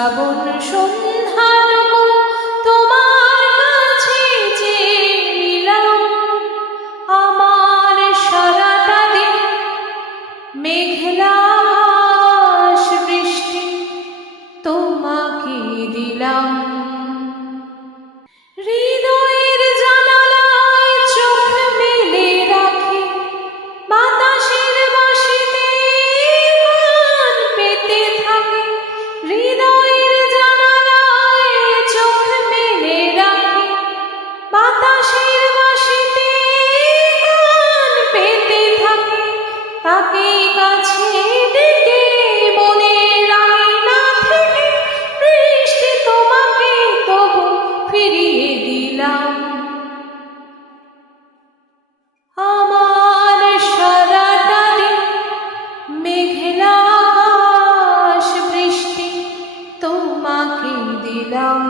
শ্রাবণ সন্ধ্যাটুকু তোমার কাছে চেয়েছিলাম। আমার সারাটা দিন মেঘলা আকাশ বৃষ্টি তোমাকে দিলাম। হৃদয়ের জানালায় চোখ মেলে রাখি, বাতাসের বাঁশিতে গান পেতে থাকি। হৃদয়ের জানালায় চোখ মেলে রাখি, বাতাসের বাঁশিতে গান পেতে থাকি। তাকে কাছে ডেকে মনের আঙিনা থেকে বৃষ্টি তোমাকে তবু ফিরিয়ে দিলাম। আমার সারাটা দিন মেঘলা আকাশ বৃষ্টি তোমাকে দিলাম।